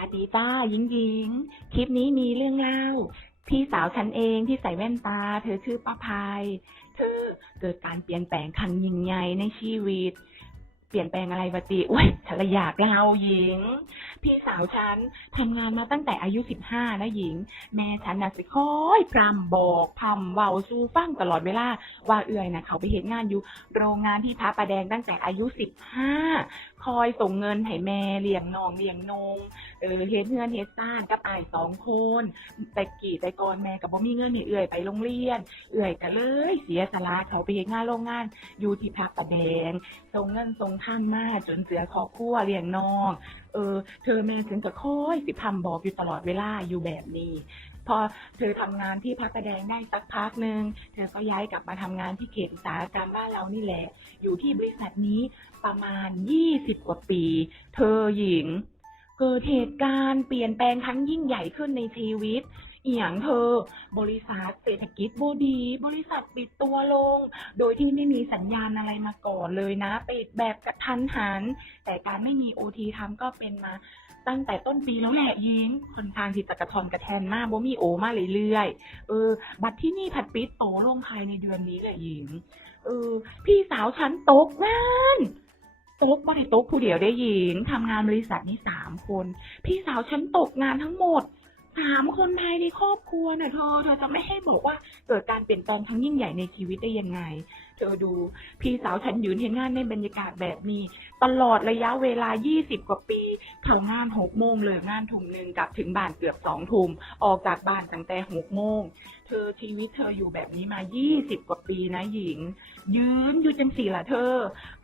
วัสดีจ้ายิงยิงคลิปนี้มีเรื่องเล่า พี่สาวฉันเองที่ใส่แว่นตา เธอชื่อป้าภัยเธอเกิดการเปลี่ยนแปลงครั้งยิ่งใหญ่ในชีวิต เปลี่ยนแปลงอะไรวะติอุ้ยฉันละอยากเล่าหญิง พี่สาวฉันทำงานมาตั้งแต่อายุสิบห้านะหญิง แม่ฉันน่ะสิคอยพรำบอกพำเว้าสู่ฟังตลอดเวลา ว่าเอื่อยนะเขาไปเห็นงานอยู่ โรงงานที่พระประแดงตั้งแต่อายุสิบห้าคอยส่งเงินให้แม่เลี้ยงน้องเลี้ยงนงเออเฮ็ดเงินเฮ็ดซ่านกับอายสองคนแต่กี่แต่ก่อนแม่กับบ่มีเงินให้เอื่อยไปโรงเรียน เอื่อยก็เลย เสียสละเขาไปเฮ็ดงานโรงงานอยู่ที่พระประแดงส่งเงินส่งท่านมาจนเสือคอครัวเลี้ยงน้อง เออ เธอแม่ถึงกับคอยสิพำบอกอยู่ตลอดเวลาอยู่แบบนี้ พอเธอทำงานที่พักแสดงได้สักพักหนึ่งเธอก็ย้ายกลับมาทำงานที่เขตอุตสาหกรรมบ้านเรานี่แหละ อยู่ที่บริษัทนี้ประมาณยี่สิบกว่าปี เธอหญิง เกิดเหตุการณ์เปลี่ยนแปลงครั้งยิ่งใหญ่ขึ้นในชีวิต อหย่างเธอ บริษัทเศรษฐกิจบดี บริษัทปิดตัวลง โดยที่ไม่มีสัญญาณอะไรมาก่อนเลยนะ ปิดแบบกระทันหัน แต่การไม่มีโอทีทำก็เป็นมาตั้งแต่ต้นปีแล้วแหละยิงคนข้างที่จะกระทอนกระแทนมากบ่มีโอมาเรื่อยๆเออ บัตรที่นี่ผัดปิดโตลงภายในเดือนนี้แหละยิงเออ พี่สาวฉันตกงานตกม่ได้ตกผู้เดียวได้ยิงทำงานบริษัทนี้สามคน พี่สาวฉันตกงานทั้งหมด สามคนภายในครอบครัวน่ะเธอเธอจะไม่ให้บอกว่าเกิดการเปลี่ยนแปลงครั้งยิ่งใหญ่ในชีวิตได้ยังไง เธอดูพี่สาวฉันยืนเห็นงานในบรรยากาศแบบนี้ ตลอดระยะเวลา 20 กว่าปีเข้างานหกโมงเลยงานทุ่มหนึ่งกลับถึงบ้านเกือบสองทุ่มออกจากบ้านตั้งแต่หกโมงเธอชีวิตเธออยู่แบบนี้มา 20 กว่าปีนะหญิง ยืนอยู่จังสี่ละเธอ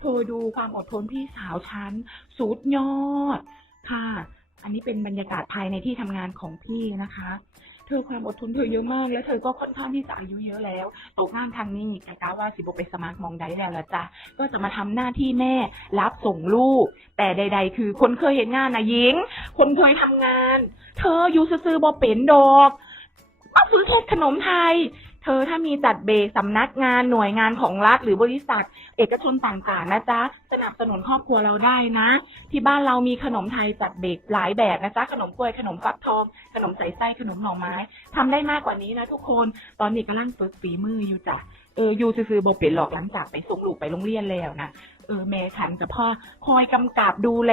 เธอดูความอดทนพี่สาวฉันสุดยอดค่ะ อันนี้เป็นบรรยากาศภายในที่ทำงานของพี่นะคะ เธอความอดทนเธอเยอะมาก แล้วเธอก็ค่อนข้างที่จะอายุเยอะแล้วตกงานทางนี้กะกาว่าสิบไปสมัครมองได้แล้วละจ้ะก็จะมาทำหน้าที่แม่รับส่งลูก แต่ใด ๆ คือคนเคยเห็นงานนะหญิง คนเคยทำงาน เธออยู่ซื้อๆบอเป็นดอกเอาซื้อเทศขนมไทย เธอถ้ามีจัดเบรกสำนักงานหน่วยงานของรัฐหรือบริษัท เอกชนต่างๆนะจ๊ะสนับสนุนครอบครัวเราได้นะ ที่บ้านเรามีขนมไทยจัดเบรกหลายแบบนะจ๊ะขนมกล้วยขนมฟักทอง ขนมใส่ไส้ขนมหน่อไม้ทำได้มากกว่านี้นะทุกคนตอนนี้กำลังฝึกฝีมืออยู่จ้ะเอออยู่ซื้อๆบอกเปลี่ยนหลอกหลังจากไปส่งลูกไปโรงเรียนแล้วนะ เออแม่ฉันกับพ่อคอยกำกับดูแล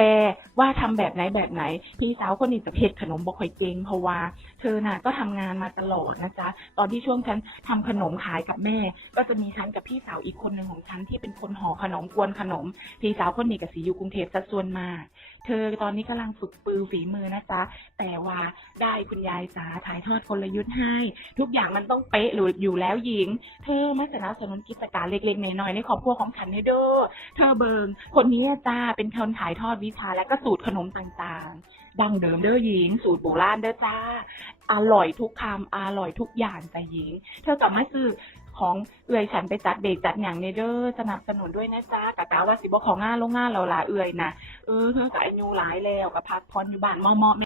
ว่าทำแบบไหนแบบไหน พี่สาวคนนี้จะเผ็ดขนมบ่ค่อยเก่งเพราะว่าเธอน่ะก็ทำงานมาตลอดนะจ๊ะตอนที่ช่วงฉันทำขนมขายกับแม่ ก็จะมีฉันกับพี่สาวอีกคนหนึ่งของฉันที่เป็นคนห่อขนมกวนขนม พี่สาวคนนี้กับสีอยู่กรุงเทพซะส่วนมาก เธอตอนนี้กำลังฝึกปือฝีมือนะจ๊ะ แต่ว่าได้คุณยายสาถ่ายทอดกลยุทธ์ให้ ทุกอย่างมันต้องเป๊ะหรืออยู่แล้วหญิง เธอมาสนับสนุนกิจการเล็กๆน้อยๆในครอบครัวของฉันให้เด้อเธอเบิงคนนี้จ้าเป็นคนถ่ายทอดวิชาและก็สูตรขนมต่างๆ ดังเดิมเด้อหญิง สูตรโบราณเด้อจ้าอร่อยทุกคำอร่อยทุกอย่างจ้ะหญิง เธอสามารถซื้อ ของเอื่อยฉันไปจัดเบรกจัดอย่างในเด้อสนับสนุนด้วยนะจ้ากะตาว่าสิบ่ของงานลงงานเราหลาเอื่อยนะเออเธอกอายุหลายแล้วกับพักพรอยู่บ้านเมาะ